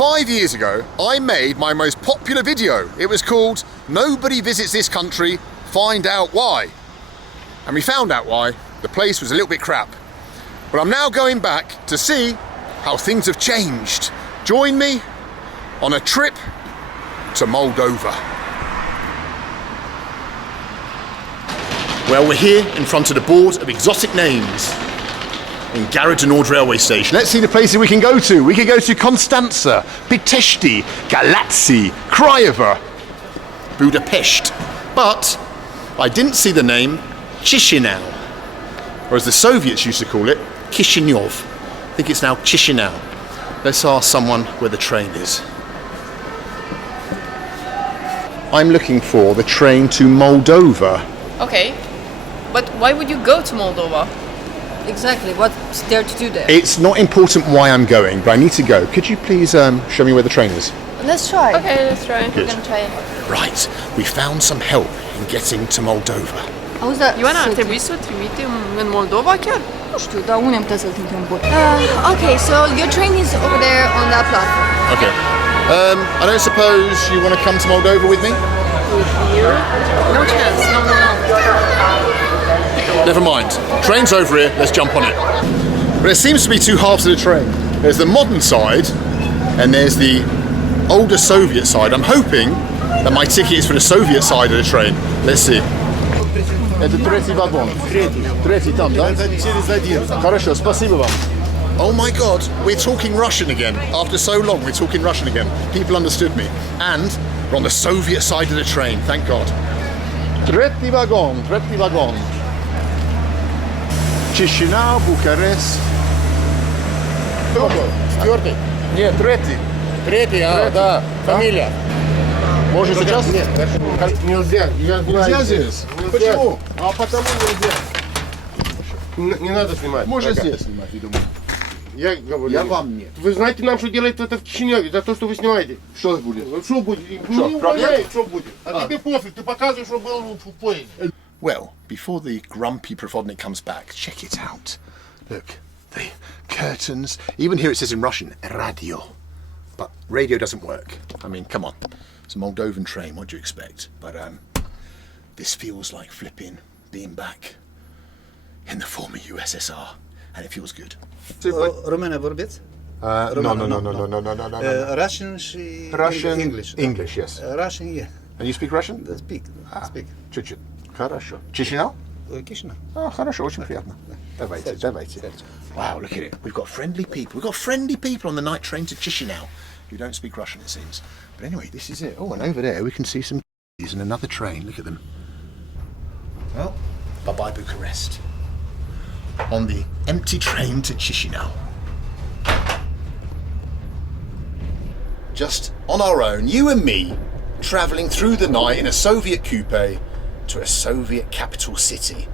5 years ago, I made my most popular video. It was called Nobody Visits This Country, Find Out Why. And we found out why. The place was a little bit crap. But I'm now going back to see how things have changed. Join me on a trip to Moldova. Well, we're here in front of the board of exotic names in Garrett and Ord railway station. Let's see the places we can go to. We can go to Constanța, Pitești, Galați, Craiova, Budapest. But I didn't see the name Chisinau, or as the Soviets used to call it, Chisinau. I think it's now Chisinau. Let's ask someone where the train is. I'm looking for the train to Moldova. Okay, but why would you go to Moldova? Exactly, what's there to do there? It's not important why I'm going, but I need to go. Could you please show me where the train is? Let's try. Okay, let's try. Good. We're gonna try it. Right, we found some help in getting to Moldova. Auzi, dar Ioana, ar trebui să o trimitem în Moldova chiar? nu știu, dar unde am putea să-l trimitem bun? Okay, so your train is over there on that platform. Okay. I don't suppose you want to come to Moldova with me? Here? No chance. No. Never mind. Train's over here, let's jump on it. But there seems to be two halves of the train. There's the modern side, and there's the older Soviet side. I'm hoping that my ticket is for the Soviet side of the train. Let's see. Это третий вагон. Третий там, да? Через один. Хорошо, спасибо вам. Oh my God, we're talking Russian again. After so long, we're talking Russian again. People understood me. And we're on the Soviet side of the train, thank God. Третий вагон. Chisinau, Bucharest. Четвертый? Нет, третий. Третий, да. Фамилия. Может сейчас? Нет, нельзя. Я знаю. Нельзя здесь? Почему? А потому нельзя. Не надо снимать. Можно пока. здесь снимать, я думаю. Я говорю. Я вам нет. Вы знаете нам, что делает это в Кишиневе, за то, что вы снимаете? Что будет? Что будет? Что, Не проблема? управляй, что будет. А тебе пофиг, ты показываешь, что было в поезде. Well, before the grumpy Provodnik comes back, check it out. Look, the curtains. Even here it says in Russian, radio. But radio doesn't work. I mean, come on. It's a Moldovan train, what do you expect? But this feels like being back in the former USSR. And it feels good. România vorbiți? No. Russian și Russian, English. English, yes. Russian, yeah. And you speak Russian? Speak. Чуть-чуть. Хорошо. Chisinau? Chisinau. Хорошо, очень приятно. Давайте. Wow, look at it. We've got friendly people on the night train to Chisinau who don't speak Russian, it seems. But anyway, this is it. Oh, and over there we can see some and another train. Look at them. Well, bye-bye Bucharest. On the empty train to Chisinau. Just on our own, you and me, travelling through the night in a Soviet coupe to a Soviet capital city.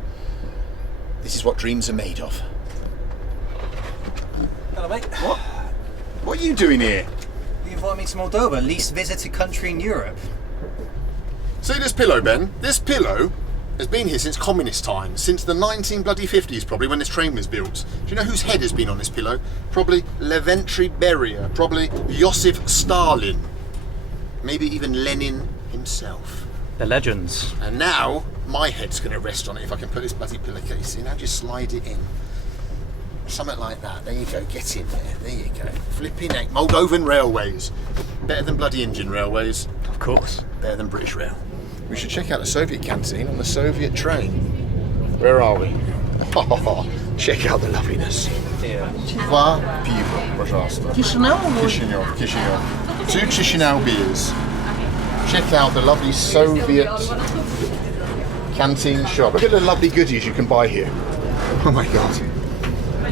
This is what dreams are made of. Hello, mate. What are you doing here? You invite me to Moldova, least visited country in Europe. See this pillow, Ben? This pillow has been here since communist times, since the 1950s probably, when this train was built. Do you know whose head has been on this pillow? Probably Leventry Beria, probably Joseph Stalin, maybe even Lenin himself. The legends. And now my head's going to rest on it if I can put this bloody pillowcase in. I'll just slide it in. Something like that. There you go. Get in there. There you go. Flipping heck. Moldovan railways. Better than bloody Indian railways. Of course. Better than British rail. We should check out the Soviet canteen on the Soviet train. Where are we? Check out the loveliness. Yeah. Два пива, пожалуйста. Chisinau. 2 Chisinau beers. Check out the lovely Soviet canteen shop. Look at the lovely goodies you can buy here. Oh my God.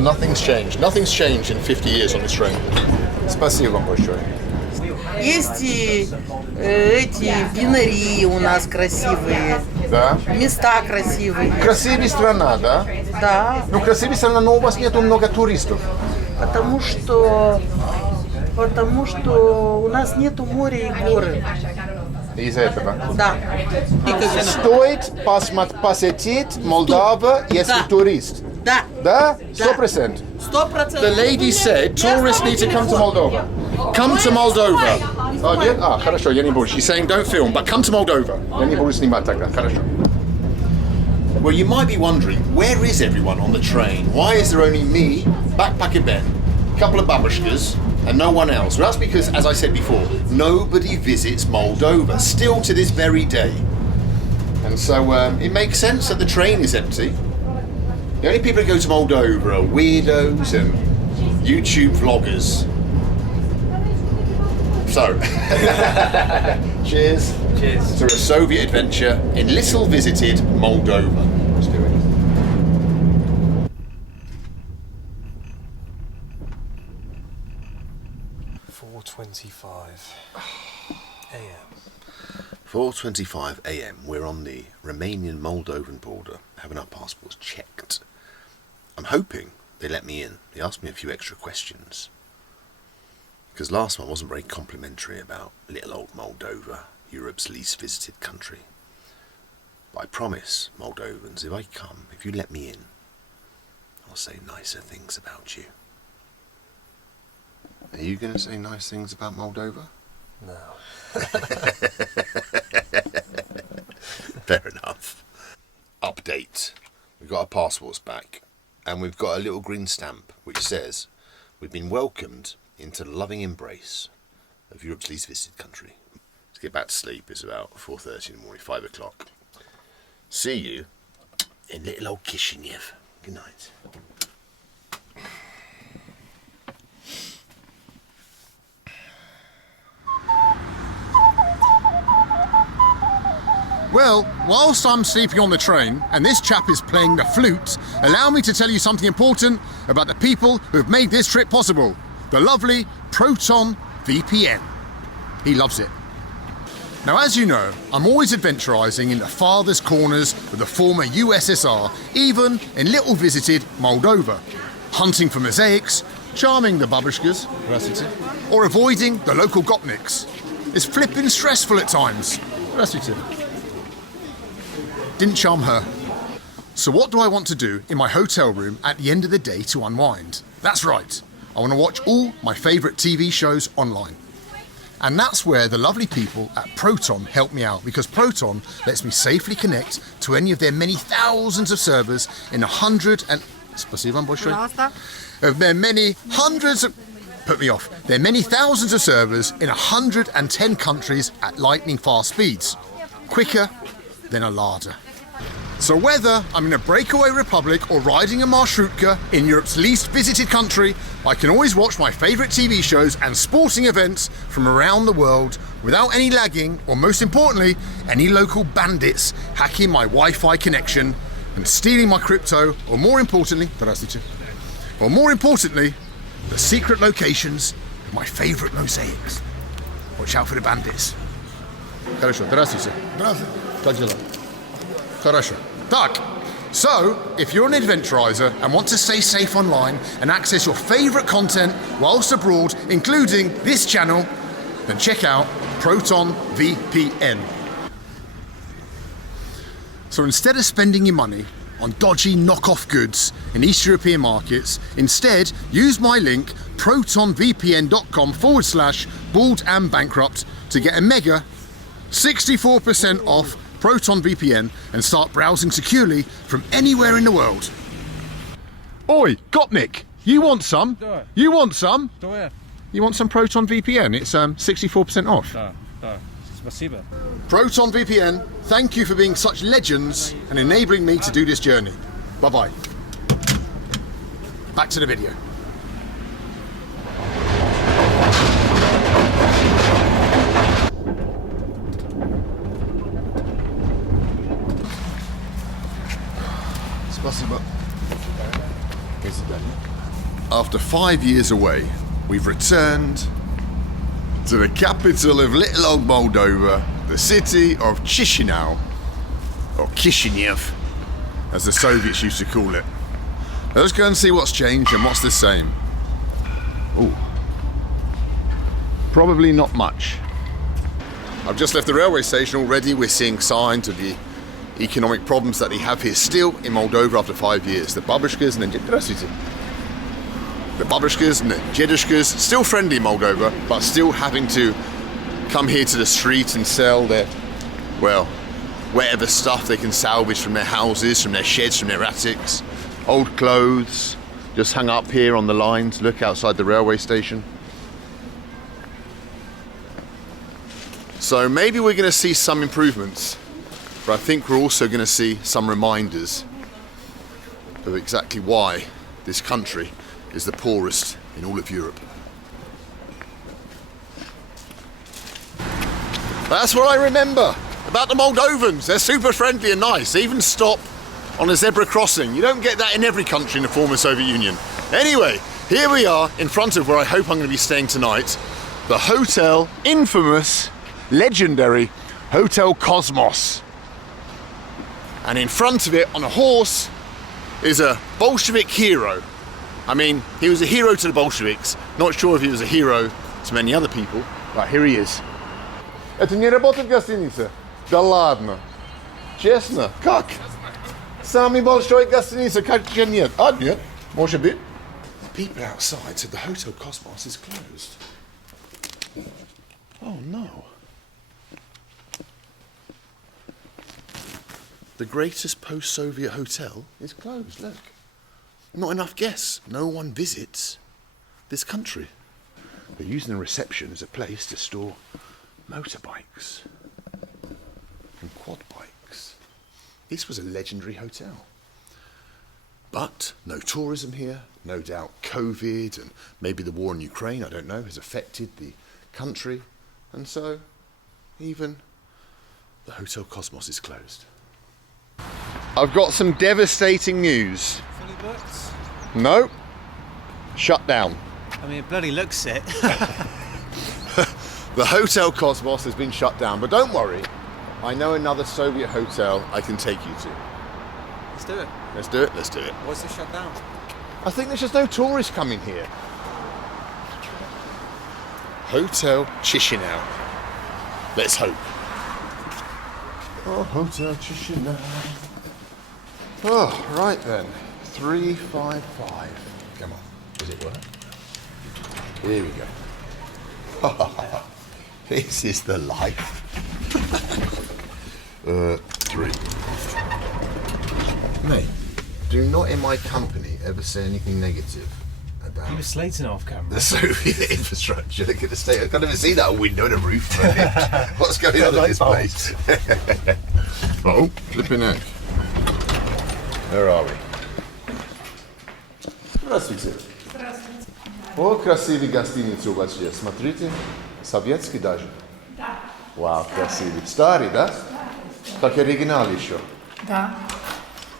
Nothing's changed. Nothing's changed in 50 years on this train. Спасибо вам большое. Есть эти винарии у нас красивые, Да? места красивые. Красивая страна, да? Да, Ну, красивая страна, но у вас нету много туристов. потому что у нас нету моря и горы. Из-за этого. Да. Стоит посетить Молдова, если турист. Да. Да? 100%. 100%. The lady said tourists need to come to Moldova. Come to Moldova. Oh, yeah? Ah, хорошо, я не буду. She's saying don't film, but come to Moldova. Я не буду снимать тогда. Хорошо. Well, you might be wondering, where is everyone on the train? Why is there only me, backpacker Ben, a couple of babushkas, and no one else? Well, that's because, as I said before, nobody visits Moldova, still to this very day. And so it makes sense that the train is empty. The only people who go to Moldova are weirdos and YouTube vloggers. So, cheers. Cheers. To a Soviet adventure in little visited Moldova. Let's do it. AM. 4:25 a.m. We're on the Romanian-Moldovan border, having our passports checked. I'm hoping they let me in. They asked me a few extra questions. Because last one wasn't very complimentary about little old Moldova, Europe's least visited country. But I promise, Moldovans, if I come, if you let me in, I'll say nicer things about you. Are you going to say nice things about Moldova? No. Fair enough. Update. We've got our passports back, and we've got a little green stamp which says we've been welcomed into the loving embrace of Europe's least visited country. Let's get back to sleep. It's about 4:30 in the morning, 5 o'clock. See you in little old Chisinau. Good night. Well, whilst I'm sleeping on the train and this chap is playing the flute, allow me to tell you something important about the people who have made this trip possible. The lovely Proton VPN. He loves it. Now, as you know, I'm always adventurising in the farthest corners of the former USSR, even in little visited Moldova, hunting for mosaics, charming the babushkas, or avoiding the local gopniks. It's flippin' stressful at times. Didn't charm her. So what do I want to do in my hotel room at the end of the day to unwind? That's right, I want to watch all my favourite TV shows online. And that's where the lovely people at Proton help me out, because Proton lets me safely connect to any of their many thousands of servers in There are many thousands of servers in 110 countries at lightning fast speeds. Quicker than a larder. So whether I'm in a breakaway republic or riding a marshrutka in Europe's least visited country, I can always watch my favourite TV shows and sporting events from around the world without any lagging, or most importantly, any local bandits hacking my Wi-Fi connection and stealing my crypto, or more importantly, the secret locations of my favourite mosaics. Watch out for the bandits. Хорошо, здравствуйте. Как дела? Хорошо. Так, so, if you're an adventurizer and want to stay safe online and access your favourite content whilst abroad, including this channel, then check out Proton VPN. So instead of spending your money on dodgy knockoff goods in East European markets, instead use my link protonvpn.com/bald and bankrupt to get a mega 64% off Proton VPN and start browsing securely from anywhere in the world. Oi, Gopnik, you want some? You want some? You want some Proton VPN? It's 64% off. Proton VPN, thank you for being such legends and enabling me to do this journey. Bye-bye. Back to the video. After 5 years away, we've returned to the capital of little old Moldova, the city of Chisinau, or Chisinau, as the Soviets used to call it. Let's go and see what's changed and what's the same. Ooh. Probably not much. I've just left the railway station already. We're seeing signs of the economic problems that they have here still in Moldova after 5 years. The babushkas and then... the babushkas and the dedushkas, still friendly in Moldova, but still having to come here to the street and sell their, well, whatever stuff they can salvage from their houses, from their sheds, from their attics. Old clothes, just hung up here on the lines. Look outside the railway station. So maybe we're going to see some improvements, but I think we're also going to see some reminders of exactly why this country is the poorest in all of Europe. That's what I remember about the Moldovans. They're super friendly and nice. They even stop on a zebra crossing. You don't get that in every country in the former Soviet Union. Anyway, here we are in front of where I hope I'm going to be staying tonight. The hotel, infamous, legendary Hotel Cosmos. And in front of it, on a horse, is a Bolshevik hero. I mean, he was a hero to the Bolsheviks. Not sure if he was a hero to many other people. But here he is. Это не работает гостиница? Да ладно. Честно? Как? Самый большой гостиница, как же нет? А, нет. Может быть. People outside said the Hotel Cosmos is closed. Oh no. The greatest post-Soviet hotel is closed, look. Not enough guests. No one visits this country. They're using the reception as a place to store motorbikes and quad bikes. This was a legendary hotel. But no tourism here. No doubt COVID and maybe the war in Ukraine, I don't know, has affected the country. And so even the Hotel Cosmos is closed. I've got some devastating news. Fully booked? No. Shut down. I mean, it bloody looks it. The Hotel Cosmos has been shut down, but don't worry. I know another Soviet hotel I can take you to. Let's do it. Let's do it, let's do it. What's the shut down? I think there's just no tourists coming here. Hotel Chisinau. Let's hope. Oh, Hotel Chisinau. Oh, right then. 355. Come on. Does it work? Here we go. This is the life. 3. Mate, do not in my company ever say anything negative about You were slating off camera. the Soviet infrastructure. Look at the state. I can't even see that window and a roof. What's going on in this place? Oh, flipping heck. Where are we? Здравствуйте. О, красивый гостиница у вас есть. Смотрите, советский даже. Да. Вау, красивый. Старый, да? Как оригинал еще. Да.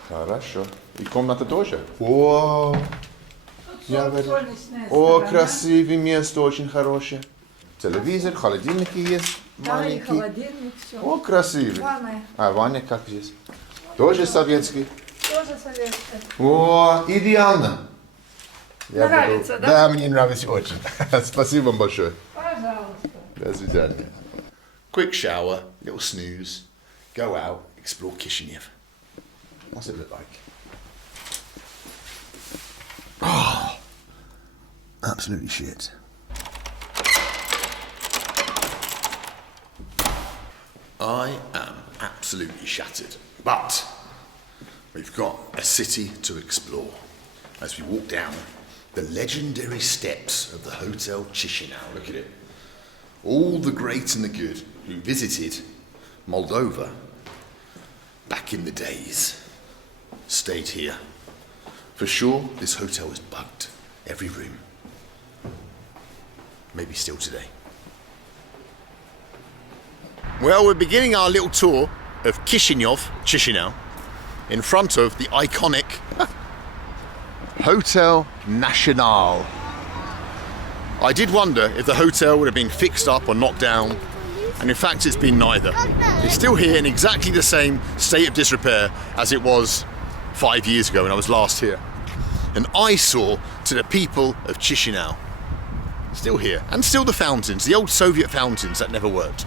Хорошо. И комната тоже? О, я говорю. О, красивое место, очень хорошее. Телевизор, холодильники есть маленький. Холодильник, все. О, красивый. Ванная. А вання как здесь? Тоже советский. Тоже советская. О, идеально. Нравится, да? Да, мне нравится очень. Спасибо вам большое. Пожалуйста. До свидания. Quick shower, little snooze, go out, explore Chisinau. What's it look like? Oh, absolutely shit. I am absolutely shattered, but we've got a city to explore as we walk down the legendary steps of the Hotel Chisinau. Look at it. All the great and the good who visited Moldova back in the days stayed here. For sure, this hotel is bugged. Every room. Maybe still today. Well, we're beginning our little tour of Chisinau, in front of the iconic Hotel National. I did wonder if the hotel would have been fixed up or knocked down, and in fact it's been neither. It's still here in exactly the same state of disrepair as it was 5 years ago when I was last here. An eyesore to the people of Chisinau. Still here, and still the fountains, the old Soviet fountains that never worked.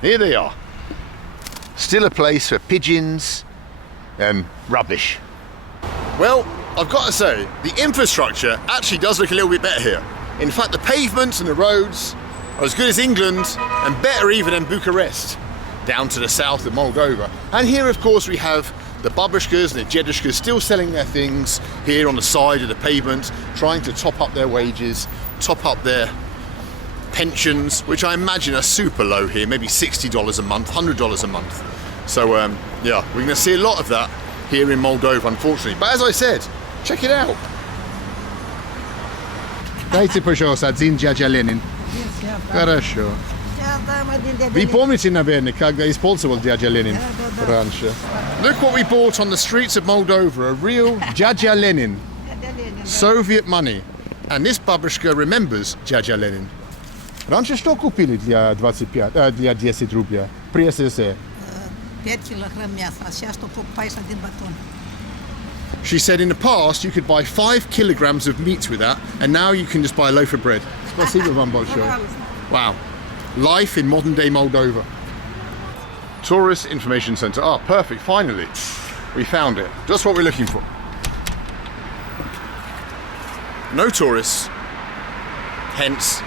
Here they are. Still a place for pigeons and rubbish. Well, I've got to say, the infrastructure actually does look a little bit better here. In fact, the pavements and the roads are as good as England and better even than Bucharest, down to the south of Moldova. And here, of course, we have the babushkas and the dedushkas still selling their things here on the side of the pavement, trying to top up their wages, top up their pensions, which I imagine are super low here, maybe $60 a month, $100 a month. So yeah, we're going to see a lot of that here in Moldova, unfortunately. But as I said, check it out. Дайте, пожалуйста, один дядя Ленин. Хорошо. Вы помните, наверное, когда использовал дядя Ленин раньше? Look what we bought on the streets of Moldova, a real dядя Lenin. Soviet money. And this babushka remembers dядя Lenin. Раньше что купили для 25, для 10 рублей при СССР? 5 килограмм мяса, а сейчас что покупаешь один батон. She said in the past you could buy 5 kilograms of meat with that, and now you can just buy a loaf of bread. Спасибо вам большое. Wow. Life in modern day Moldova. Tourist Information Centre. Ah, perfect, finally. We found it. Just what we're looking for. No tourists, hence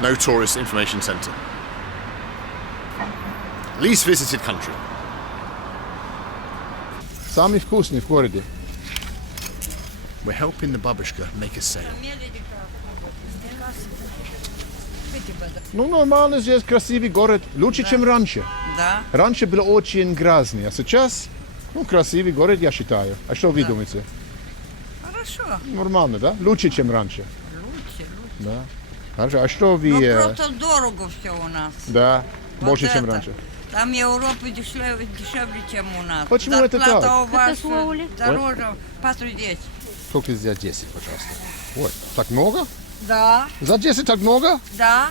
no Tourist Information Centre. Least visited country. Самый вкусный в городе. We're helping the babushka make a sale. Ну, нормально, здесь красивый город. Лучше, чем раньше. Да. Раньше было очень грязный, а сейчас, ну, красивый город, я считаю. А что вы думаете? Хорошо. Нормально, да? Лучше, чем раньше. Лучше. Да. Хорошо, а что вы... Ну, просто дорого все у нас. Да, Вот больше, чем это. раньше. Там Европа дешевле, чем у нас. Почему это Зарплата так? у вас дороже. Посмотрите. Только за 10, пожалуйста. Ой, так много? Да. За 10 так много? Да.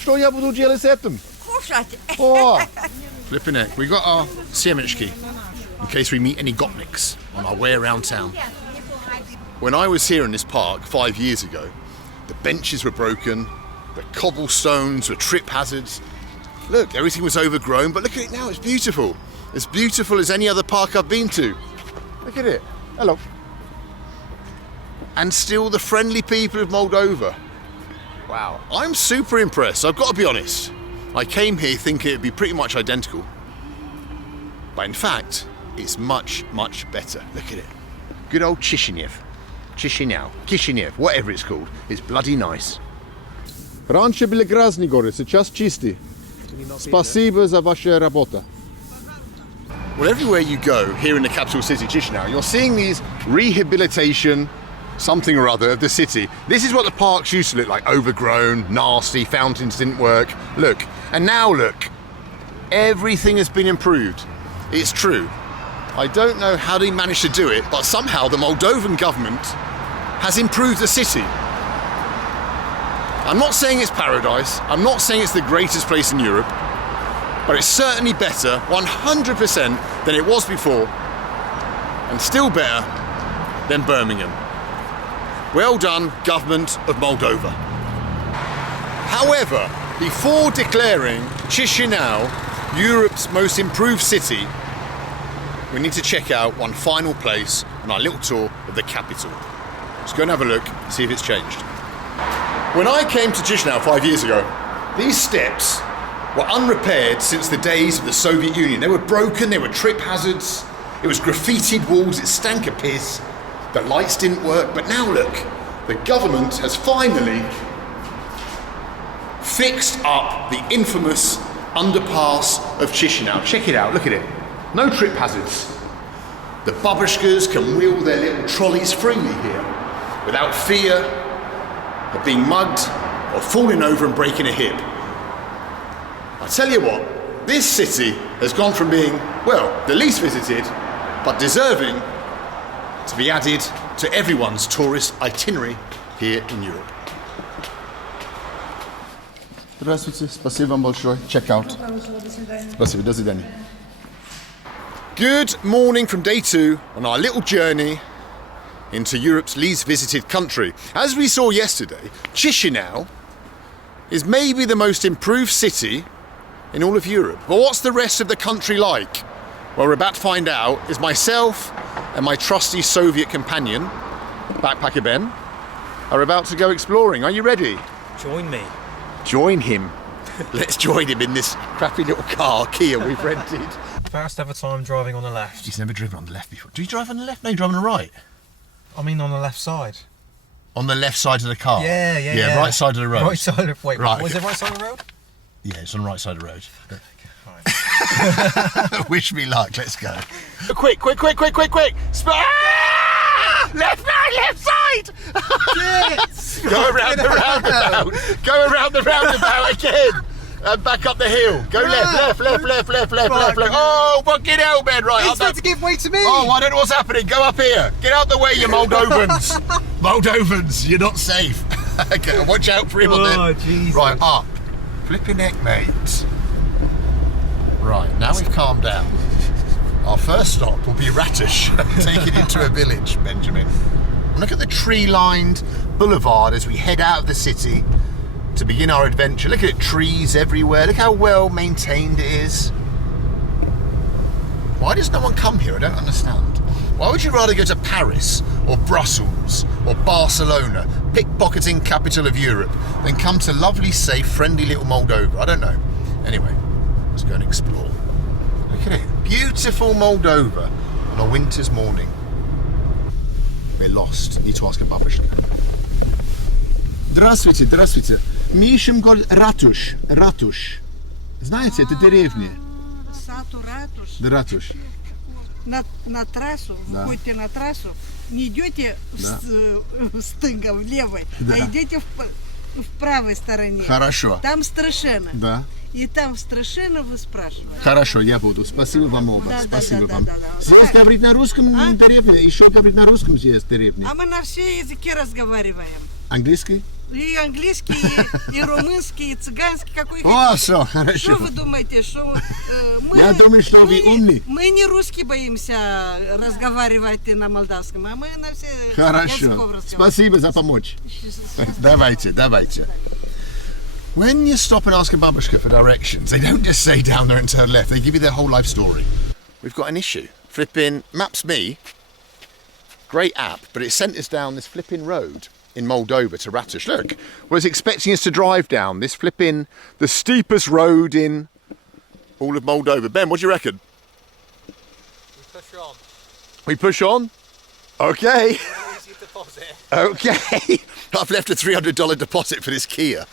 Что я буду делать с этим? Кушать. Oh. Flipping heck. We got our siemiczki in case we meet any gopniks on our way around town. When I was here in this park 5 years ago, the benches were broken, the cobblestones were trip hazards. Look, everything was overgrown, but look at it now, it's beautiful. As beautiful as any other park I've been to. Look at it. Hello. And still the friendly people of Moldova. Wow. I'm super impressed, I've got to be honest. I came here thinking it'd be pretty much identical. But in fact, it's much, much better. Look at it. Good old Chisinau, Chisinau, whatever it's called. It's bloody nice. Раньше были грязные горы, сейчас чистые. Спасибо за ваша работа. Well, everywhere you go here in the capital city, Chisinau, you're seeing these rehabilitation something or other of the city. This is what the parks used to look like, overgrown, nasty, fountains didn't work. Look, and now look, everything has been improved. It's true. I don't know how they managed to do it, but somehow the Moldovan government has improved the city. I'm not saying it's paradise, I'm not saying it's the greatest place in Europe, but it's certainly better, 100%, than it was before, and still better than Birmingham. Well done, government of Moldova. However, before declaring Chisinau Europe's most improved city, we need to check out one final place on our little tour of the capital. Let's go and have a look, see if it's changed. When I came to Chisinau 5 years ago, these steps were unrepaired since the days of the Soviet Union. They were broken, they were trip hazards, it was graffitied walls, it stank of piss, the lights didn't work, but now look, the government has finally fixed up the infamous underpass of Chisinau. Check it out, look at it. No trip hazards. The babushkas can wheel their little trolleys freely here without fear of being mugged or falling over and breaking a hip. I tell you what, this city has gone from being, well, the least visited, but deserving to be added to everyone's tourist itinerary here in Europe. Здравствуйте, спасибо вам большое. Check out. Спасибо, до свидания. Good morning from day 2 on our little journey into Europe's least visited country. As we saw yesterday, Chisinau is maybe the most improved city in all of Europe. But what's the rest of the country like? Well, we're about to find out as myself and my trusty Soviet companion Backpacker Ben, are about to go exploring. Are you ready? Join me. Join him. Let's join him in this crappy little car, Kia, we've rented. First ever time driving on the left. He's never driven on the left before. Do you drive on the left? No, you drive on the right. I mean on the left side. On the left side of the car? Yeah. Right side of the road. Right side of... Wait, Right. was it right side of the road? Yeah, it's on the right side of the road. Right. Wish me luck, let's go. Quick! Left side! Yes! Go around the roundabout! Go around the roundabout again! And back up the hill. Go left. Oh, fucking hell, man. Right, He's about to give way to me. Oh, I don't know what's happening. Go up here. Get out the way, you Moldovans. Moldovans, you're not safe. Okay, watch out for him on there. Oh, Jesus. Right, up. Flipping neck, mate. Right, now we've calmed down. Our first stop will be Ratus, taken into a village, Benjamin. And look at the tree-lined boulevard as we head out of the city to begin our adventure. Look at it, trees everywhere. Look how well maintained it is. Why does no one come here? I don't understand. Why would you rather go to Paris or Brussels or Barcelona, pickpocketing capital of Europe, than come to lovely, safe, friendly little Moldova? I don't know. Anyway, let's go and explore. Look at it. Beautiful Moldova on a winter's morning. We're lost. Need to ask a babushka. Здравствуйте. Мы ищем город Ратуш. Знаете, это деревня. Сату Ратус. Ратуш. На трассу, выходите на трассу, не идете с тыга в левой, а идете в правой стороне. Хорошо. Там страшенно. Да. И там страшенно вы спрашиваете. Хорошо, я буду. Спасибо вам оба. Да, Спасибо да, вам. да. Здесь говорит на русском деревня, еще говорит на русском здесь деревня. А мы на все языки разговариваем. Английский? И английский, и румынский, и цыганский, какой О, хотите. все, хорошо. Что вы думаете, что мы... Я думаю, что вы умный. Мы не русский боимся разговаривать на молдавском, а мы на все языков Хорошо. разговариваем. Спасибо за помощь. Давайте. When you stop and ask a babushka for directions, they don't just say down there and turn left, they give you their whole life story. We've got an issue. Flipping Maps Me, great app, but it sent us down this flipping road in Moldova to Ratus. Look, was expecting us to drive down this flipping, the steepest road in all of Moldova. Ben, what do you reckon? We push on? Okay. Okay. I've left a $300 deposit for this Kia.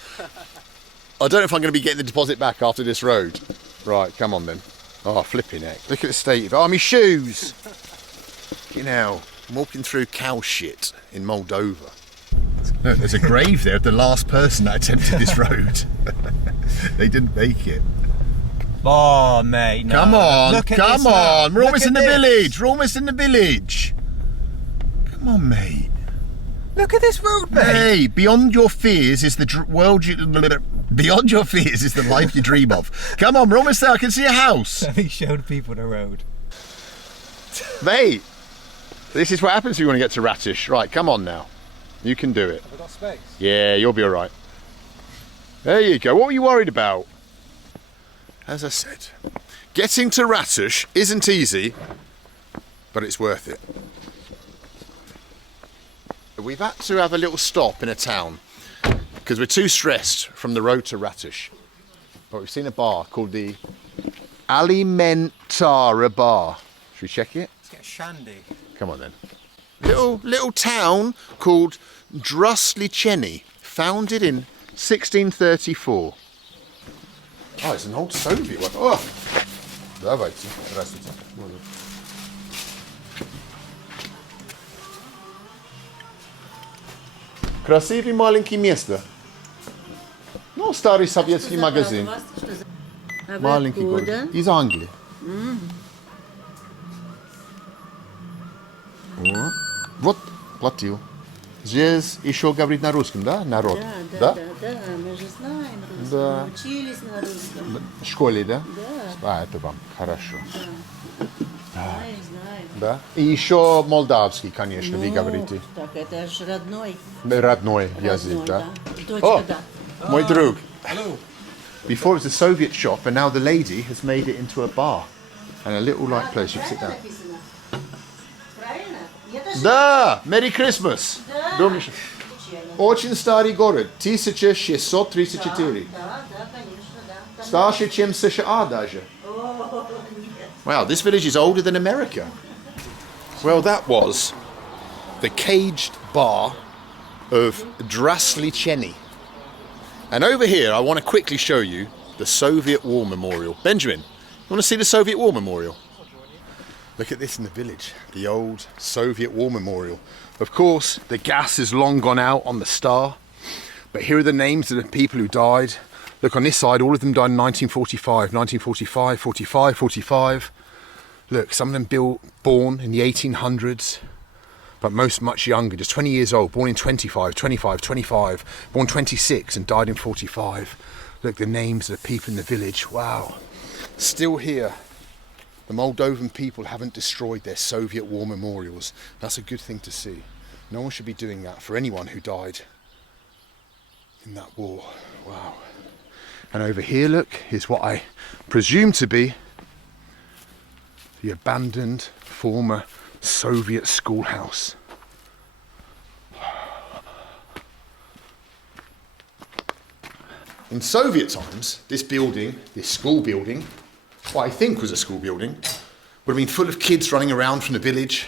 I don't know if I'm going to be getting the deposit back after this road. Right, come on then. Oh, flipping heck. Look at the state of it. Oh, my shoes. You know, I'm walking through cow shit in Moldova. Look, there's a grave there of the last person that attempted this road. They didn't make it. Oh, mate, no. Come on. We're almost in the village. Come on, mate. Look at this road, mate. Hey, beyond your fears is the beyond your fears is the life you dream of. Come on, we're almost there. I can see a house. Let me show the people the road. Mate, this is what happens if you want to get to Ratus. Right, come on now. You can do it. Have I got space? Yeah, you'll be all right. There you go. What were you worried about? As I said, getting to Ratus isn't easy, but it's worth it. We've had to have a little stop in a town because we're too stressed from the road to Ratus. But we've seen a bar called the Alimentara Bar. Should we check it? Let's get a shandy. Come on then. Little town called Transnistria, founded in 1634. Oh, it's an old Soviet one. Oh! Давайте. Здравствуйте. Красивый маленький место. Ну, старый советский магазин. Маленький город. Из Англии. О, вот, платил. Здесь еще говорит на русском, да? Народ. Да, мы же знаем русский. Да. Мы учились на русском. В школе, да? Да. А, это вам хорошо. Знаем. Да? И еще молдавский, конечно, вы говорите. Так, это же родной. Родной язык, да? Дочка, да. Мой друг. Hello. Before it was a Soviet shop, and now the lady has made it into a bar and a little like place. You can sit down. Правильно? Нет Да, Merry Christmas. Добрый. Очень старый город, 1634. Да, конечно, да. Старше, чем США даже. Wow, this village is older than America. Well, that was the caged bar of Transnistria. And over here, I want to quickly show you the Soviet War Memorial. Benjamin, you want to see the Soviet War Memorial? Look at this in the village, the old Soviet War Memorial. Of course, the gas has long gone out on the star, but here are the names of the people who died. Look, on this side, all of them died in 1945, 1945, 45, 45. Look, some of them born in the 1800s, but most much younger, just 20 years old, born in 25, 25, 25, born 26 and died in 45. Look, the names of the people in the village, wow. Still here. The Moldovan people haven't destroyed their Soviet war memorials. That's a good thing to see. No one should be doing that for anyone who died in that war. Wow. And over here, look, is what I presume to be the abandoned former Soviet schoolhouse. In Soviet times, this building, this school building, what I think was a school building, would have been full of kids running around from the village,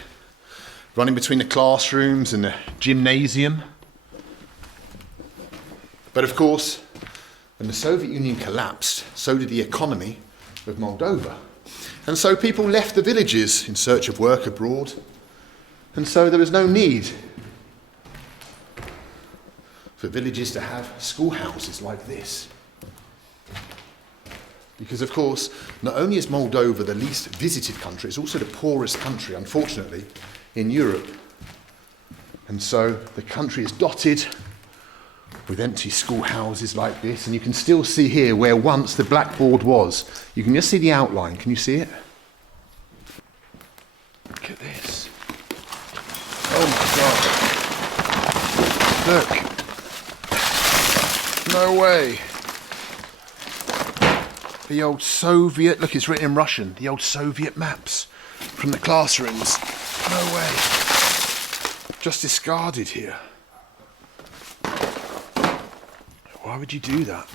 running between the classrooms and the gymnasium. But of course, when the Soviet Union collapsed, so did the economy of Moldova. And so people left the villages in search of work abroad. And so there was no need for villages to have schoolhouses like this. Because of course, not only is Moldova the least visited country, it's also the poorest country, unfortunately, in Europe. And so the country is dotted with empty schoolhouses like this, and you can still see here where once the blackboard was. You can just see the outline. Can you see it? Look at this. Oh my God. Look. No way. The old Soviet, look, it's written in Russian, the old Soviet maps from the classrooms. No way. Just discarded here. Why would you do that?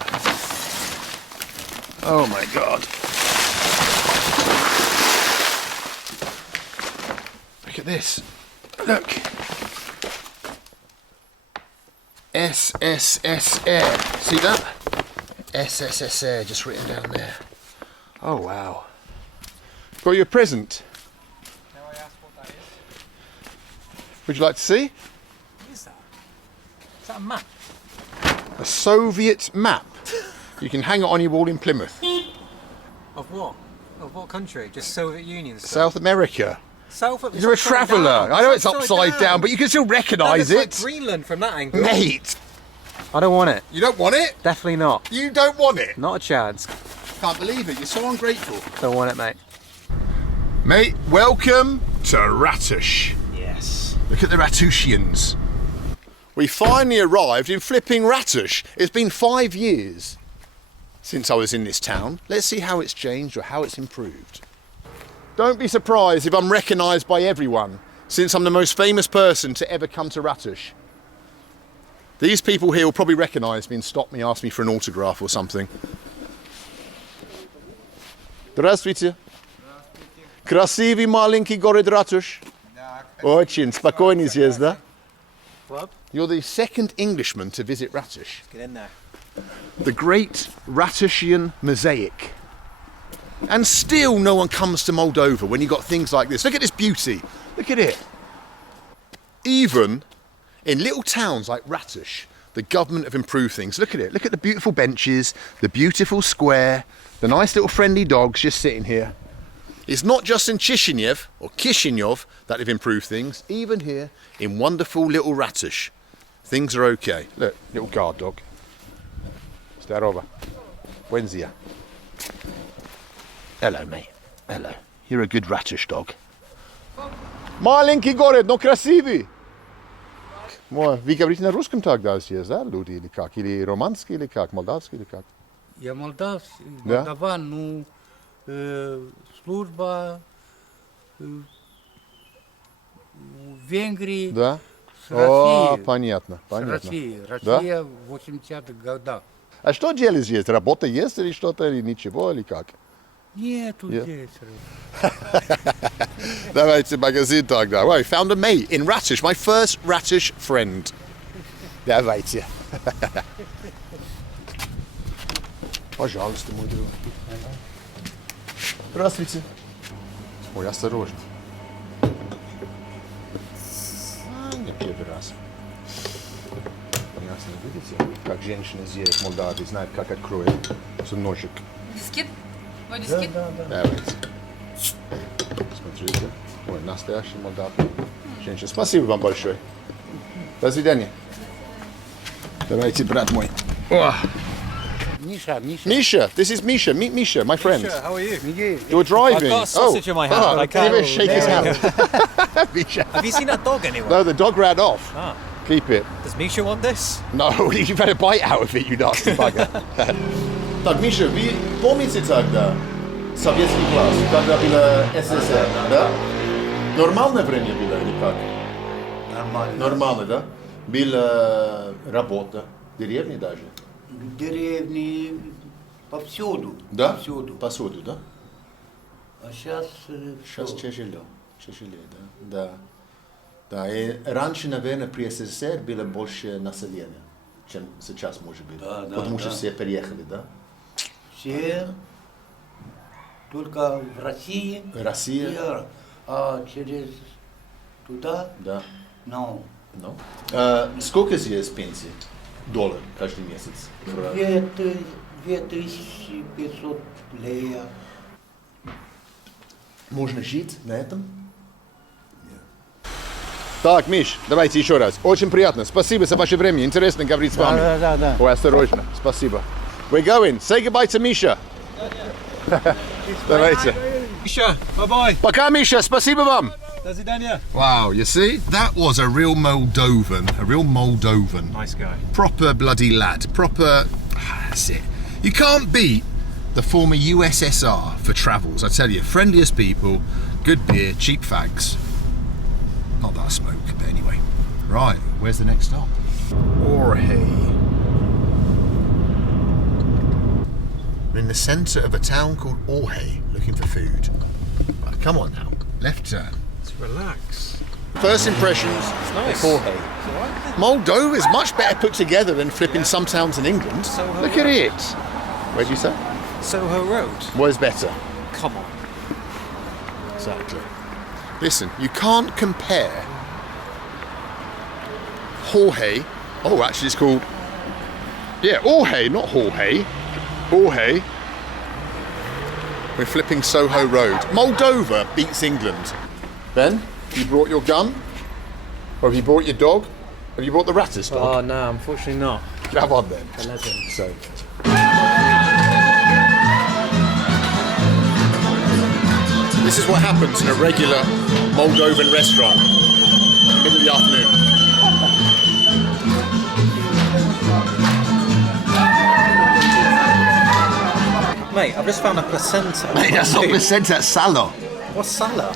Oh my God. Look at this. Look. SSSR. See that? SSSR just written down there. Oh wow. Got you a present. Now I ask what that is. Would you like to see? What is that? Is that a map? A Soviet map. You can hang it on your wall in Plymouth. Of what? Of what country? Just Soviet Union stuff? South America. South America? You're a traveller. I know it's upside down, but you can still recognise it. Like Greenland from that angle. Mate. I don't want it. You don't want it? Definitely not. You don't want it? Not a chance. Can't believe it. You're so ungrateful. Don't want it, mate. Mate, welcome to Ratus. Yes. Look at the Ratusians. We finally arrived in flipping Ratus. It's been 5 years since I was in this town. Let's see how it's changed or how it's improved. Don't be surprised if I'm recognised by everyone, since I'm the most famous person to ever come to Ratus. These people here will probably recognise me and stop me, ask me for an autograph or something. Здравствуйте. Красивый маленький город Ratus. Очень спокойный здесь, да? Club? You're the second Englishman to visit Ratus. Get in there. The great Ratusian mosaic. And still no one comes to Moldova when you've got things like this. Look at this beauty. Look at it. Even in little towns like Ratus, the government have improved things. Look at it. Look at the beautiful benches, the beautiful square, the nice little friendly dogs just sitting here. It's not just in Chisinau that have improved things. Even here in wonderful little Ratus, things are okay. Look, little guard dog. Zdarova. Buen dia. Hello, mate. Hello. You're a good Ratus dog. Маленький город, но красивый. Вы говорите на русском тогда здесь, да, люди, или как? Или романский, или как? Молдавский, или как? Я молдавский, Да? молдаван, ну, служба в Венгрии, Да? с О, Россией. понятно, С понятно. Россией. Да? Россия в 80-х годах. А что делать здесь? Работа есть или что-то, или ничего, или как? Нету Yeah. здесь. Давайте магазин тогда. Well, I found a mate in Ratus, my first Ratus friend. Давайте. Пожалуйста, мой друг. Здравствуйте. Ой, осторожно. Не первый раз. Ясно, видите, как женщина здесь в Молдавии знает, как откроет ножик. Дискит? Мой дискит? Давайте. Смотрите. Ой, настоящий молдав. Женщина, спасибо вам большое. До свидания. Давайте, брат мой. О. Misha, Misha, this is Misha. Meet Misha, my friend. How are you? You're driving. I've got a sausage in my hand. I Can you can't. shake his hand? Misha. Have you seen that dog anywhere? No, the dog ran off. Ah. Keep it. Does Misha want this? No, you've had a bite out of it, you nasty bugger. Так, Миша, вы помните тогда советский класс, когда было СССР, да? Нормальное время было или как? Нормально. Нормально, да? Была работа, деревни даже. Деревни повсюду. Да? Повсюду. Посуду, да? А сейчас... Сейчас тяжело. Тяжелее, да? Да. Да, и раньше, наверное, при СССР было больше населения, чем сейчас, может быть. Да, да, Потому да. что все переехали, да? Все только в России. Россия. А через туда, Да. ну, No. Сколько здесь пенсии? $1 каждый месяц. 2500 лея. Можно жить на этом? Так, Миш, давайте еще раз. Очень приятно. Спасибо за ваше время. Интересно говорить с вами. Да. Ой, осторожно. Спасибо. We're going. Say goodbye to Misha. Давайте. Misha, bye-bye. Пока, Misha. Спасибо вам. До свидания. Wow, you see? That was a real Moldovan. A real Moldovan. Nice guy. Proper bloody lad. Proper... That's it. You can't beat the former USSR for travels. I tell you, friendliest people, good beer, cheap fags. Not that I smoke, but anyway. Right, where's the next stop? Orhe. We're in the centre of a town called Orhe, looking for food. Right, come on now, left turn. Let's relax. First impressions. It's nice. Moldova is much better put together than flipping some towns in England. Soho Look at Road. it. Where do you say? Soho Road. Where's better? Come on. Exactly. Listen, you can't compare Jorge. Oh, actually, it's called. Yeah, Orhe, not Jorge. Orhe. We're flipping Soho Road. Moldova beats England. Ben, have you brought your gun? Or have you brought your dog? Have you brought the Ratus dog? Oh, no, unfortunately not. Come on then. 11. So. This is what happens in a regular Moldovan restaurant in the middle of the afternoon. Mate, I've just found a placenta. Mate, that's not placenta, that's salo. What's Salah?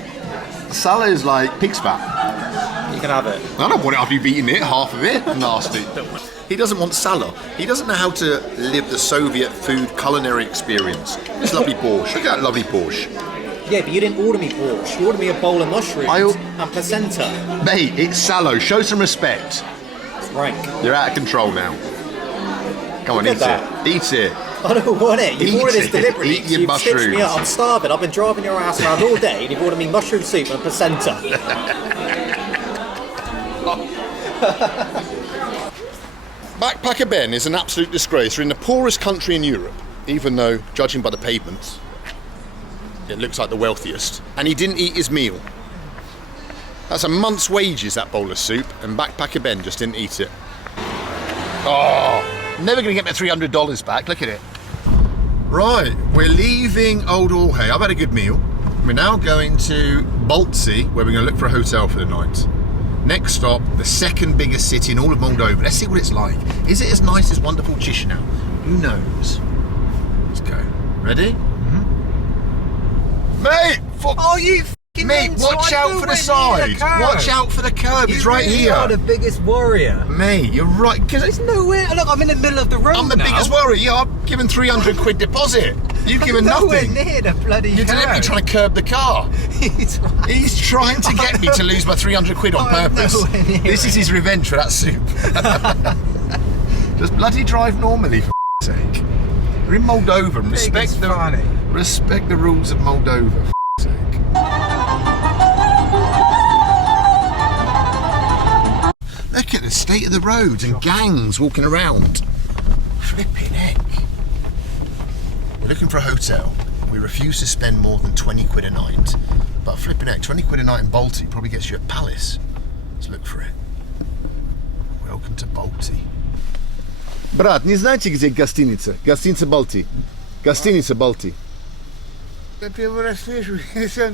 Salo is like pig's fat. You can have it. I don't want it after you've eaten it, half of it. Nasty. He doesn't want salo. He doesn't know how to live the Soviet food culinary experience. This lovely borscht. Look at that lovely borscht. Yeah, but you didn't order me borscht. You ordered me a bowl of mushrooms I- and placenta. Mate, it's salo. Show some respect. Rank. You're out of control now. Come on, Look eat at it. Eat it. I don't want it. You've Eat ordered this it. deliberately. Eat your You've stitched me mushrooms. up. I'm starving. I've been driving your ass around all day and you've ordered me mushroom soup and placenta. Backpacker Ben is an absolute disgrace. We're in the poorest country in Europe, even though, judging by the pavements, it looks like the wealthiest. And he didn't eat his meal. That's a month's wages, that bowl of soup, and Backpacker Ben just didn't eat it. Oh, never going to get my $300 back. Look at it. Right, we're leaving Old Orhe. I've had a good meal. We're now going to Balti, where we're going to look for a hotel for the night. Next stop, the second biggest city in all of Moldova. Let's see what it's like. Is it as nice as wonderful Chisinau? Who knows? Let's go. Ready? Mm-hmm. Mate! Oh, you f***ing Mate, watch out for the side. Watch out for the curb. It's right here. You are the biggest warrior. Mate, you're right. Because There's nowhere. Look, I'm in the middle of the road. I'm the biggest warrior. Yeah, I've given 300 quid deposit. You've given Nowhere nothing. near the bloody You're deliberately curb. trying to curb the car. He's trying to get me to lose my 300 quid on I'm purpose. nowhere near This is it. his revenge for that soup. Just bloody drive normally, for sake. We're in Moldova. Respect the rules of Moldova, for sake. Look at the state of the roads and gangs walking around. Flipping heck. We're looking for a hotel. We refuse to spend more than 20 quid a night. But flipping heck, 20 quid a night in Balti probably gets you a palace. Let's look for it. Welcome to Balti. Брат, не знаете, где гостиница? Гостиница Балти. Гостиница Балти.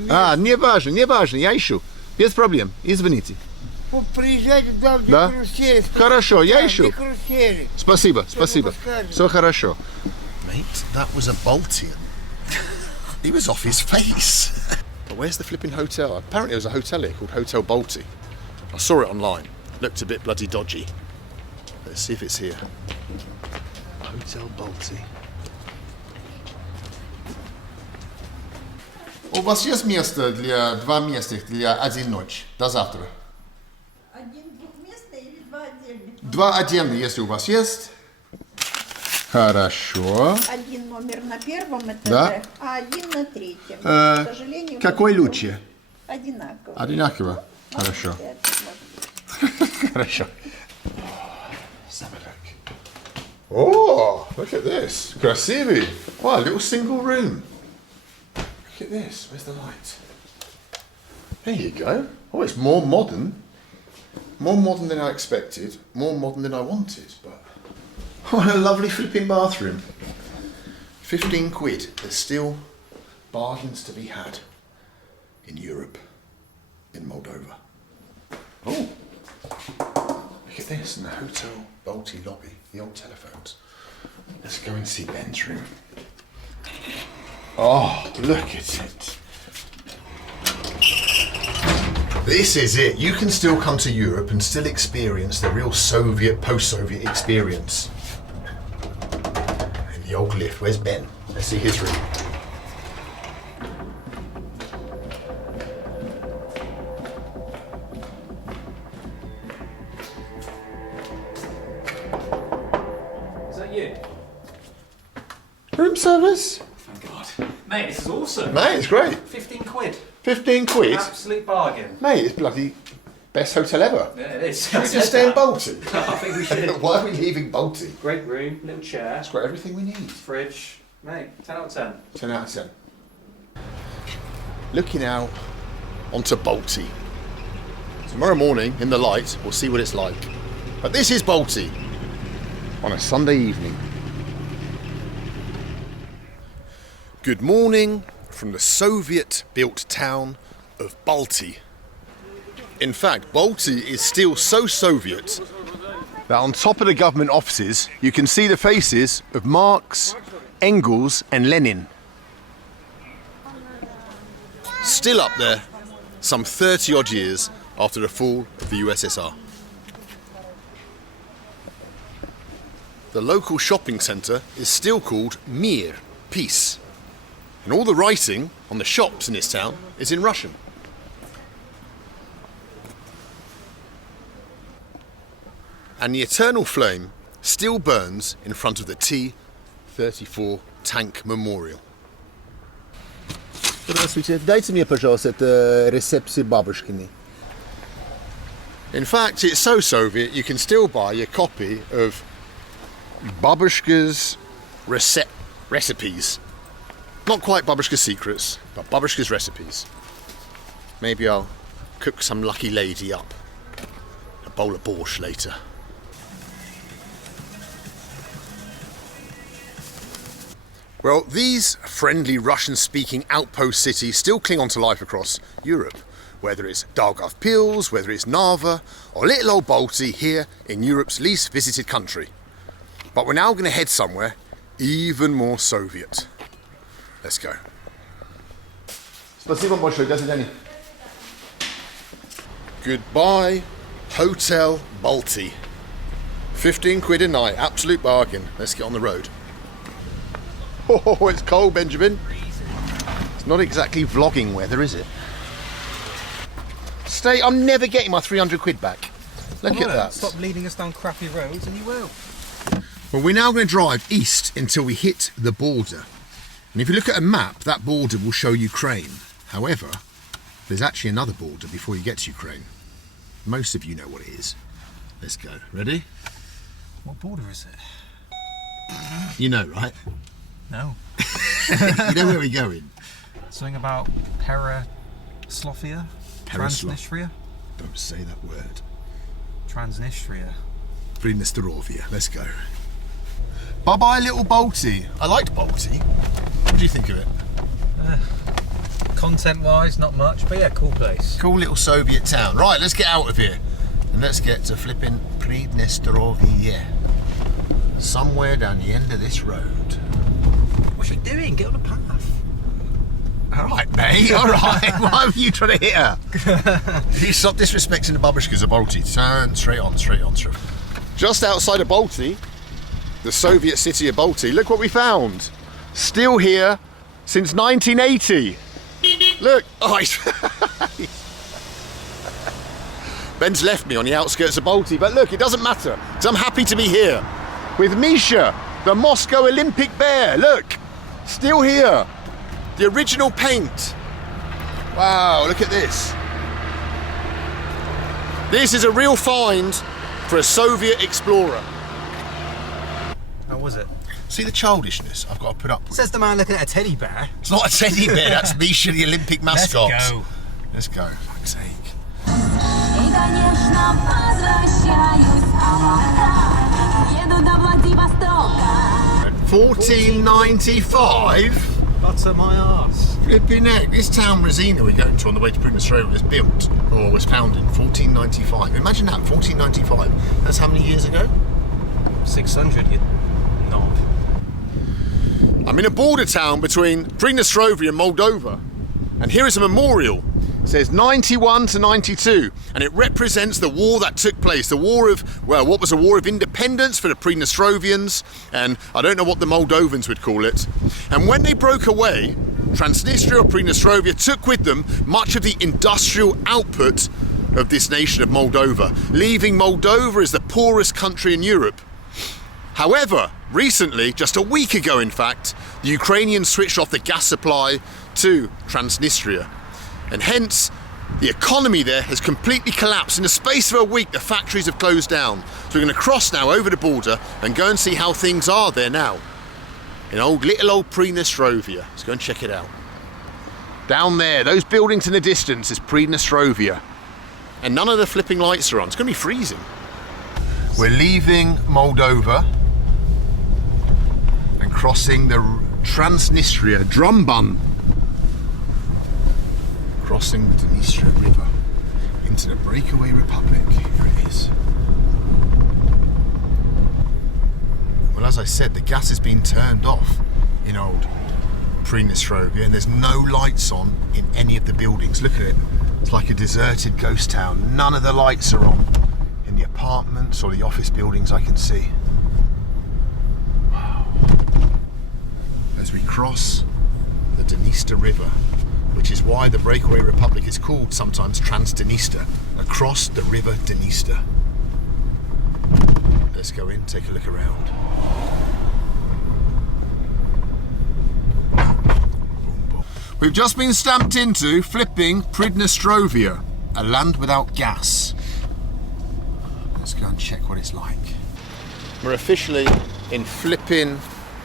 А, не важно, я ищу. Без проблем, извините. Приезжайте туда, где Да? карусели. Хорошо, я ищу. Карусели. Спасибо. подскажете. Все хорошо. Mate, that was a Baltian. He was off his face. But where's the flipping hotel? Apparently there was a hotel here called Hotel Balti. I saw it online. Looked a bit bloody dodgy. Let's see if it's here. Hotel Balti. У вас есть место для два места, для один ночь, до завтра? Один двухместный или два отдельных? Два отдельных, если у вас есть. Хорошо. Один номер на первом этаже, Да. а один на третьем. К сожалению, Какой мы лучше? одинаково. Одинаково. Хорошо. Опять. Хорошо. Let's have a look. Oh, look at this. Красивый. Wow, a little single room. Look at this. Where's the light? There you go. Oh, it's more modern. More modern than I expected. More modern than I wanted. But what a lovely flipping bathroom. 15 quid. There's still bargains to be had in Europe, in Moldova. Oh, look at this in the Hotel Balti lobby, the old telephones. Let's go and see Ben's room. Oh, look at it. This is it. You can still come to Europe and still experience the real Soviet, post-Soviet experience. In the old lift. Where's Ben? Let's see his room. Is that you? Room service? Thank God. Mate, this is awesome. Mate, it's great. 15 quid. 15 quid? Absolute bargain. Mate, it's bloody best hotel ever. Yeah, it is. Should we just stay in Balti? I think we should. Why are we leaving Balti? Great room, little chair. It's got everything we need. Fridge. Mate, 10 out of 10. 10 out of 10. Looking out onto Balti. Tomorrow morning, in the light, we'll see what it's like. But this is Balti on a Sunday evening. Good morning from the Soviet-built town of Balti. In fact, Balti is still so Soviet that on top of the government offices, you can see the faces of Marx, Engels and Lenin. Still up there, some 30 odd years after the fall of the USSR. The local shopping centre is still called Mir, peace. And all the writing on the shops in this town is in Russian. And the eternal flame still burns in front of the T-34 tank memorial. Здравствуйте, дайте мне, пожалуйста, это рецепты бабушкины. In fact, it's so Soviet you can still buy a copy of babushkas recipes. Not quite babushka's secrets, but babushka's recipes. Maybe I'll cook some lucky lady up a bowl of borscht later. Well, these friendly Russian-speaking outpost cities still cling on to life across Europe, whether it's Daugavpils, whether it's Narva, or little old Balti here in Europe's least visited country. But we're now going to head somewhere even more Soviet. Let's go. Спасибо большое, до свидания. Goodbye, Hotel Balti. 15 quid a night, absolute bargain. Let's get on the road. Oh, it's cold, Benjamin. It's not exactly vlogging weather, is it? I'm never getting my 300 quid back. Look at that. Stop leading us down crappy roads and you will. Well, we're now going to drive east until we hit the border. And if you look at a map, that border will show Ukraine. However, there's actually another border before you get to Ukraine. Most of you know what it is. Let's go. Ready? What border is it? You know, right? No. You know where we're going? Something about Transnistria? Transnistria? Don't say that word. Transnistria. Transnistria. Let's go. Bye-bye, little Balti. I liked Balti. What do you think of it? Content-wise, not much, but yeah, cool place. Cool little Soviet town. Right, let's get out of here. And let's get to flipping Transnistria. Somewhere down the end of this road. What's she doing? Get on the path. All right, mate. All right. Why are you trying to hit her? You stop disrespecting the babushkas of Balti. Turn straight on, straight on, straight. Just outside of Balti, the Soviet city of Balti, look what we found. Still here since 1980. Look. Oh, Ben's left me on the outskirts of Balti, but look, it doesn't matter, because I'm happy to be here with Misha, the Moscow Olympic bear. Look, still here. The original paint. Wow, look at this. This is a real find for a Soviet explorer. How was it? See the childishness I've got to put up with. Says the man looking at a teddy bear. It's not a teddy bear, that's Misha, the Olympic mascot. Let's go. Let's go, for fuck's sake. 1495? Butter my arse. Flipping heck. This town Rasina we're going to on the way to Transnistria was built, or was founded in 1495. Imagine that, 1495. That's how many years ago? 600, you knob. I'm in a border town between Transnistria and Moldova, and here is a memorial. It says 91 to 92, and it represents the war that took place, the war of, well, what was a war of independence for the Transnistrians, and I don't know what the Moldovans would call it. And when they broke away, Transnistria or Transnistria took with them much of the industrial output of this nation of Moldova, leaving Moldova as the poorest country in Europe. However, recently, just a week ago in fact, the Ukrainians switched off the gas supply to Transnistria. And hence, the economy there has completely collapsed. In the space of a week, the factories have closed down. So we're going to cross now over the border and go and see how things are there now. In little old Transnistria. Let's go and check it out. Down there, those buildings in the distance is Transnistria. And none of the flipping lights are on. It's going to be freezing. We're leaving Moldova and crossing the Transnistria drum bun. Crossing the Transnistria River into the breakaway republic. Here it is. Well, as I said, the gas has been turned off in old Transnistria, and there's no lights on in any of the buildings. Look at it. It's like a deserted ghost town. None of the lights are on in the apartments or the office buildings I can see. Wow. As we cross the Dniester River, which is why the breakaway republic is called sometimes Transnistria, across the river Dniester. Let's go in, take a look around. Boom, boom. We've just been stamped into flipping Transnistria, a land without gas. Let's go and check what it's like. We're officially in flipping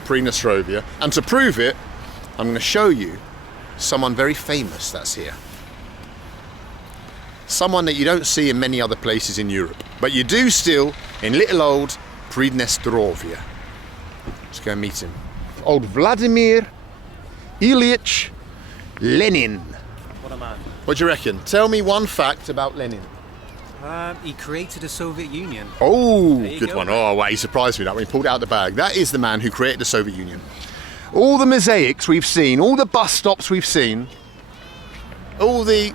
Transnistria, and to prove it, I'm going to show you someone very famous that's here. Someone that you don't see in many other places in Europe, but you do still in little old Transnistria. Let's go and meet him. Old Vladimir Ilyich Lenin. What a man. What do you reckon? Tell me one fact about Lenin. He created the Soviet Union. Oh, good one. Oh, wow, he surprised me that when he pulled it out the bag. That is the man who created the Soviet Union. All the mosaics we've seen, all the bus stops we've seen, all the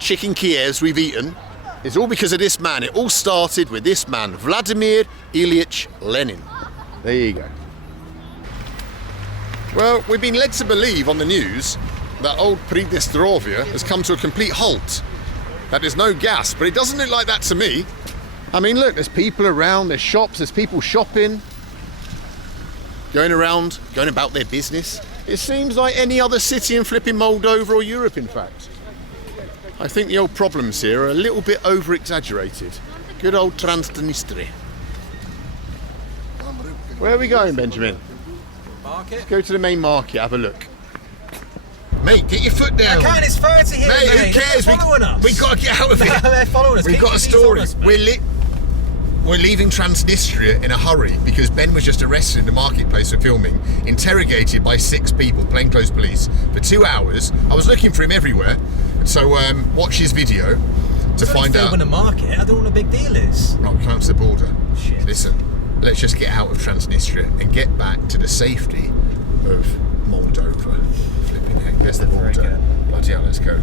chicken Kievs we've eaten, is all because of this man. It all started with this man, Vladimir Ilyich Lenin. There you go. Well, we've been led to believe on the news that old Transnistria has come to a complete halt. That there's no gas, but it doesn't look like that to me. I mean, look, there's people around, there's shops, there's people shopping, going around, going about their business. It seems like any other city in flipping Moldova or Europe, in fact. I think the old problems here are a little bit over-exaggerated. Good old Transnistria. Where are we going, Benjamin? Market? Let's go to the main market, have a look. Mate, get your foot down. I can't, it's 30 here. Mate, who cares? They're following us. We got to get out of here. They're following us. We've got a story. We're leaving Transnistria in a hurry because Ben was just arrested in the marketplace for filming, interrogated by 6 people, plainclothes police, for 2 hours. I was looking for him everywhere, so watch his video to find out. Filming the market. I don't know what the big deal is. Right, we come to the border. Shit. Listen, let's just get out of Transnistria and get back to the safety of Moldova. Flipping heck, there's the border. Bloody hell, let's go.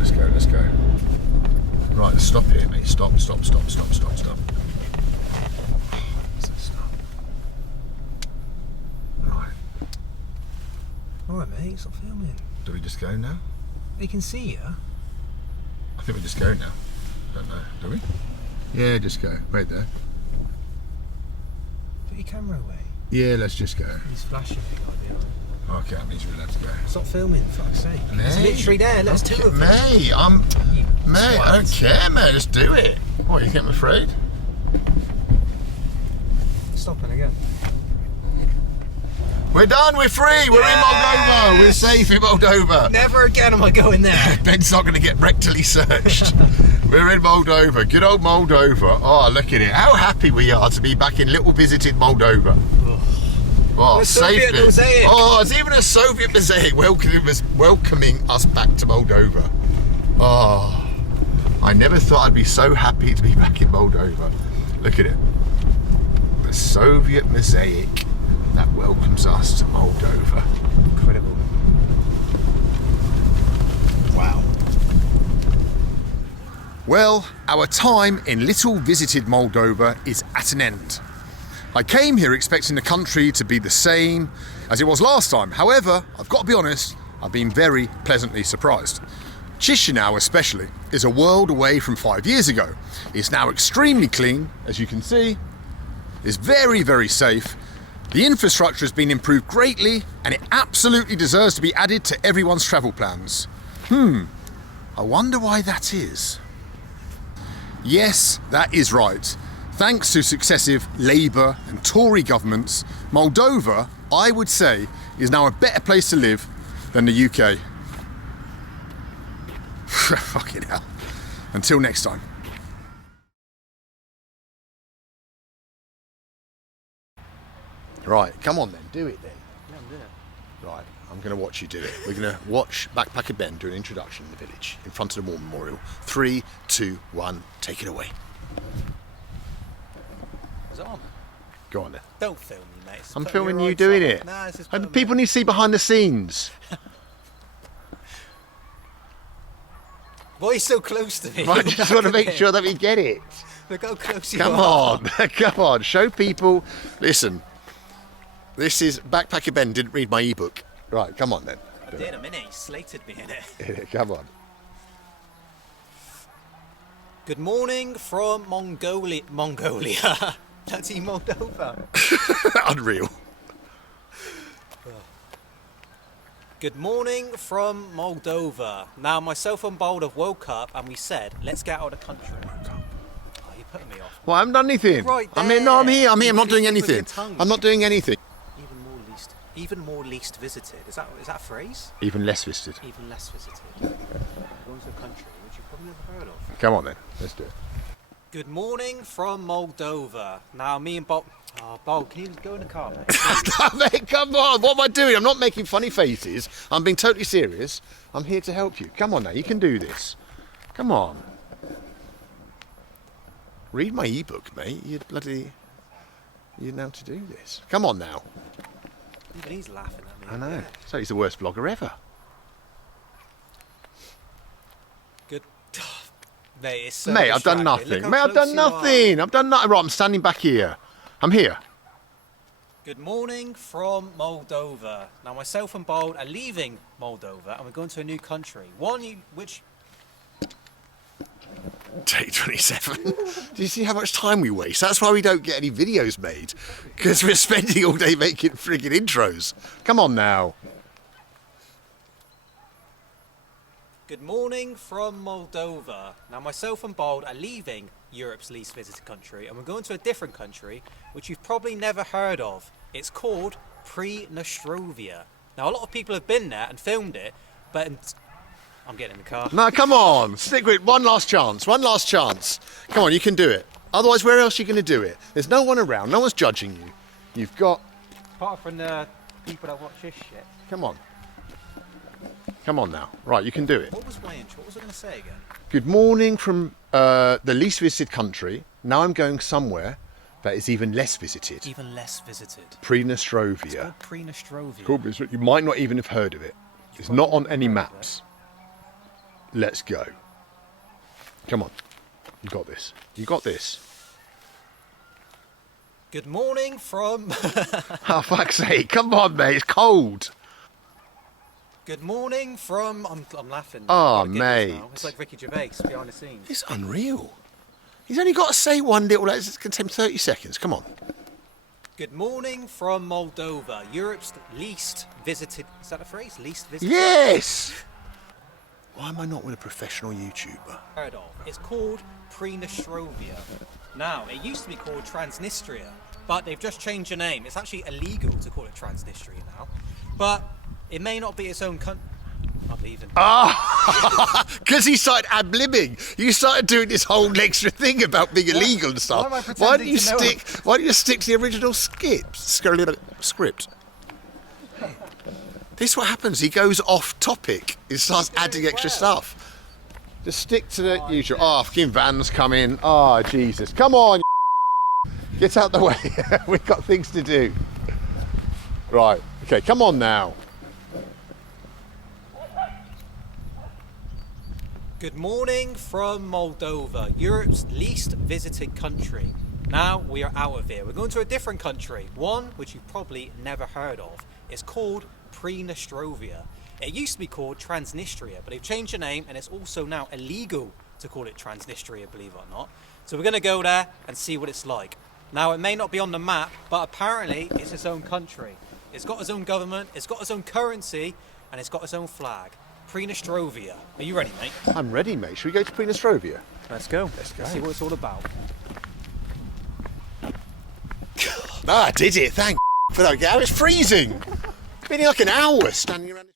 Right, stop here, mate. Stop. Right. Alright, mate, stop filming. Do we just go now? They can see you. I think we just go now. Don't know. Do we? Yeah, just go. Right there. Put your camera away. Yeah, let's just go. He's flashing me, idea. Okay, that means we're allowed to go. Stop filming, for fuck's sake. Mate, It's literally there, let's do it. Mate, I don't care, mate. Just do it. What, you think I'm afraid? Stopping again. We're done, we're free, we're in Moldova, we're safe in Moldova. Never again am I going there. Ben's not going to get rectally searched. We're in Moldova, good old Moldova. Oh, look at it. How happy we are to be back in little visited Moldova. Oh, safe bit. Oh, it's even a Soviet mosaic welcoming us back to Moldova. Oh, I never thought I'd be so happy to be back in Moldova. Look at it. The Soviet mosaic that welcomes us to Moldova. Incredible. Wow. Well, our time in little visited Moldova is at an end. I came here expecting the country to be the same as it was last time. However, I've got to be honest, I've been very pleasantly surprised. Chisinau especially is a world away from 5 years ago. It's now extremely clean, as you can see. It's very, very safe. The infrastructure has been improved greatly and it absolutely deserves to be added to everyone's travel plans. I wonder why that is. Yes, that is right. Thanks to successive Labour and Tory governments, Moldova, I would say, is now a better place to live than the UK. Fucking hell. Until next time. Right, come on then, do it then. Yeah, I'm doing it. Right, I'm going to watch you do it. We're going to watch Backpacker Ben do an introduction in the village in front of the War Memorial. 3, 2, 1, take it away. Is it on? Go on then. Don't film me, mate. I'm filming you doing it. Nah, this is People need to see behind the scenes. Why are you so close to me? I just want to make sure that we get it. Look how close you Come are. on, come on, show people. Listen, this is Backpacker Ben didn't read my ebook. Right, come on then. I did a minute, he slated me in it. Come on. Good morning from Mongolia. Bloody Moldova. Unreal. Good morning from Moldova. Now, myself and Bold have woke up and we said, let's get out of the country. Oh, you're putting me off. Well, I haven't done anything. Right there. I'm here. No, I'm here. I'm not doing anything. With your tongue. I'm not doing anything. Even more least visited. Is that a phrase? Even less visited. Even less visited. Going to a country which you've probably never heard of. Come on then. Let's do it. Good morning from Moldova. Now, me and Bob. Oh, Bob, can you go in the car, mate? Mate, come on. What am I doing? I'm not making funny faces. I'm being totally serious. I'm here to help you. Come on now. You can do this. Come on. Read my ebook, mate. You know how to do this. Come on now. Even he's laughing at me. I know. So he's the worst vlogger ever. Good Mate, it's so Mate, I've done distracting. Look nothing. how Mate, I've close done you are. nothing. I've done nothing. Right, I'm standing back here. I'm here. Good morning from Moldova. Now, myself and Bold are leaving Moldova and we're going to a new country. Which... Take 27. Do you see how much time we waste? That's why we don't get any videos made. Because we're spending all day making friggin' intros. Come on now. Good morning from Moldova. Now, myself and Bold are leaving Europe's least visited country and we're going to a different country which you've probably never heard of. It's called Transnistria. Now, a lot of people have been there and filmed it, but I'm getting in the car. No, come on. Stick with it. One last chance. One last chance. Come on, you can do it. Otherwise, where else are you going to do it? There's no one around. No one's judging you. You've got... Apart from the people that watch this shit. Come on. Come on now. Right, you can do it. What was my intro? What was I going to say again? Good morning from the least visited country. Now I'm going somewhere that is even less visited. Even less visited. Transnistria. It's called Transnistria. Cool, you might not even have heard of it. It's not on any maps. Let's go. Come on. You got this. You got this. Good morning from... Oh, fuck's sake. Come on, mate. It's cold. Good morning from... I'm laughing. Oh, mate. It's like Ricky Gervais behind the scenes. It's unreal. He's only got to say one little... It's going to take 30 seconds. Come on. Good morning from Moldova, Europe's least visited... Is that a phrase? Least visited? Yes! Why am I not with a professional YouTuber? Heard of. It's called Transnistria. Now, it used to be called Transnistria, but they've just changed the name. It's actually illegal to call it Transnistria now, but it may not be its own country. I'm leaving. Ah! Because he started ad-libbing. You started doing this whole extra thing about being illegal and stuff. Why am I pretending to know Why don't you stick to the original script? This is what happens. He goes off topic. He starts adding extra stuff. Just stick to the usual. Oh, fucking van's coming. Oh, Jesus. Come on, get out the way. We've got things to do. Right. Okay, come on now. Good morning from Moldova, Europe's least visited country. Now we are out of here. We're going to a different country, one which you've probably never heard of. It's called Transnistria. It used to be called Transnistria, but they've changed the name and it's also now illegal to call it Transnistria, believe it or not. So we're going to go there and see what it's like. Now, it may not be on the map, but apparently it's its own country. It's got its own government, it's got its own currency, and it's got its own flag. Transnistria. Are you ready, mate? I'm ready, mate. Should we go to Transnistria? Let's go. Let's go. Let's see what it's all about. Ah, I did it. Thank for that. I was freezing. It's been like an hour standing around.